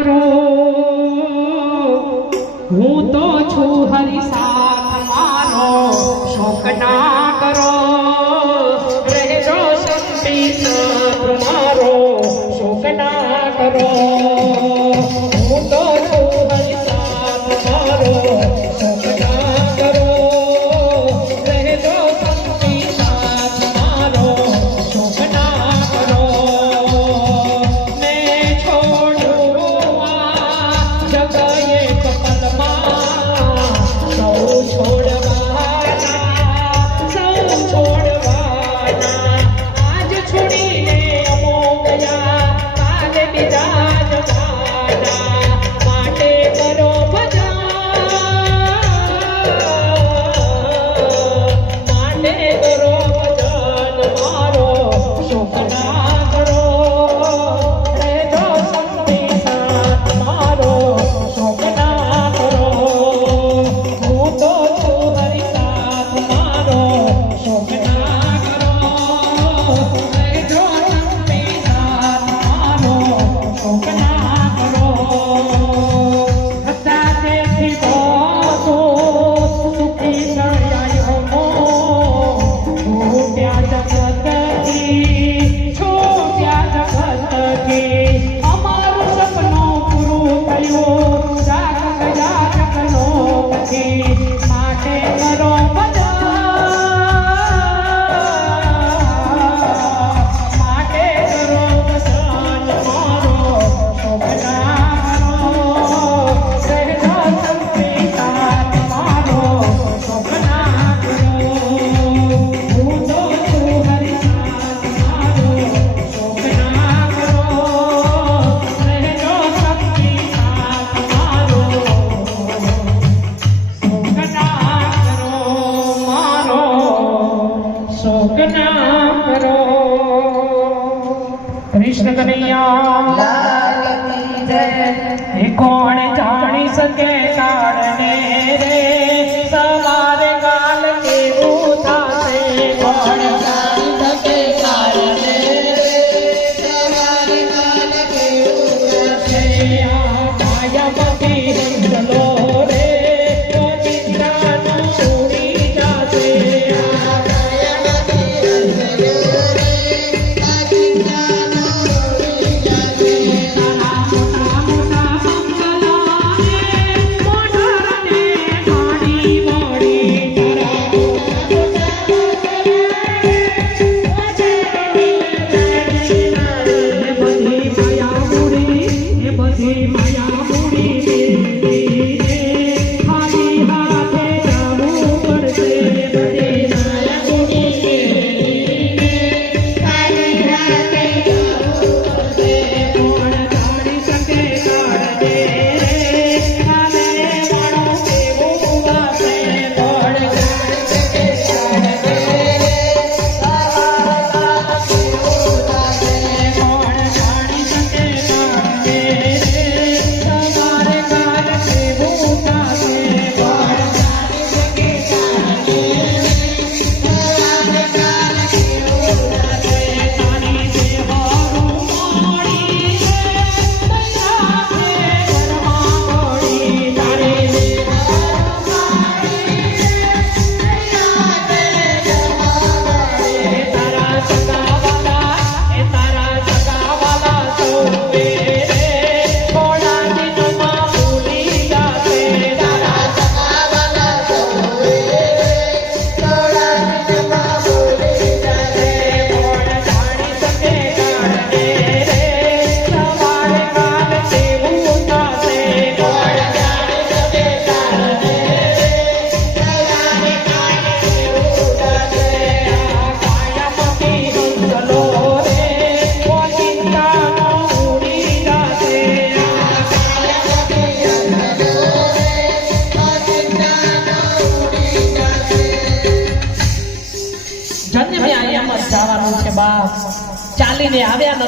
કરો હું તો છું હરી સાથ મારો શોક ના કરો રહેજો શક્તિ સાથ મારો શોક ના કરો હું તો છું હરી સાથ મારો શોક ના કરો રહેજો શક્તિ સાથ મારો શોક ના કરો मैं छोड़ूं जगह कपलમાં સૌ છોડવાના આજ છોડીને અમો ગયા કાલે બીજા જવાના માટે કરો ભજન મારો શોક ના કરો રહેજો શક્તિ સાથ મારો શોક ના કરો હું તો છું હરી સાથ મારો શોક ના કરો રહેજો શક્તિ સાથ મારો શોક ના કરો હતાશેથી બોસો સુખી સળાયો મો છૂટ્યા જગત કી અમારું સપનું પૂરું થયું રાગ ગયા જગનો પછી માટે કરો ભજન માટે કરો ભજન મારો શોક ના કરો રહેજો શક્તિ સાથ મારો શોક ના કરો હું તો છું હરી સાથ મારો શોક ના કરો રહેજો શક્તિ સાથ મારો શોક ના કરો મારો શોક ના કરો કૃષ્ણ કનૈયા લાલ કી જય એ કોણ જાણી શકે કારણે રે સવારે કાલ કેવું થાશે કોણ જાણી શકે કારણે સવારે કાલ કેવું થશે આ કાયમથી રંગલો રે તો ચિંતાનું છોડી જાશે આ કાયમથી રંગલો રે આ ચિંતાનો ઉડી જશે તારા મોટા મોટા બંગલા રે મોઢાને ગાડી મોડી તારા મોટા એ બધી માયા મૂડી ખાલી હાથે જવું પડશે બધી માયા મૂડી ખાલી હાથે જવું પડશે કોણ જાણી શકે કાળજે કાલે માણો કેવું વાસે કોણ જાણી શકે કારણે સવારે કાલ કેવું થશે કોણ જાણી શકે કાળજે તમારે કાલ કેવું થાશે કોણ જાણી શકે કારણે સવારે કાલ કેવું થશે તારી સેવાનું મોડી મૈયા છે ઘરમાં ગોળી તારી એ તારા સગાવાલા સૌએ થોડા દિનમાં ભૂલી જાશે તારા કોણ જાણી શકે કારણે રે સવારે કાલ કેવું થાશે કોણ કાયમથી રંગલો રે ઓ ચિંતાનો ઉડી જાશે જન્મે અહીંયા મત જવાનું છે બાપ ચાલીને આવ્યા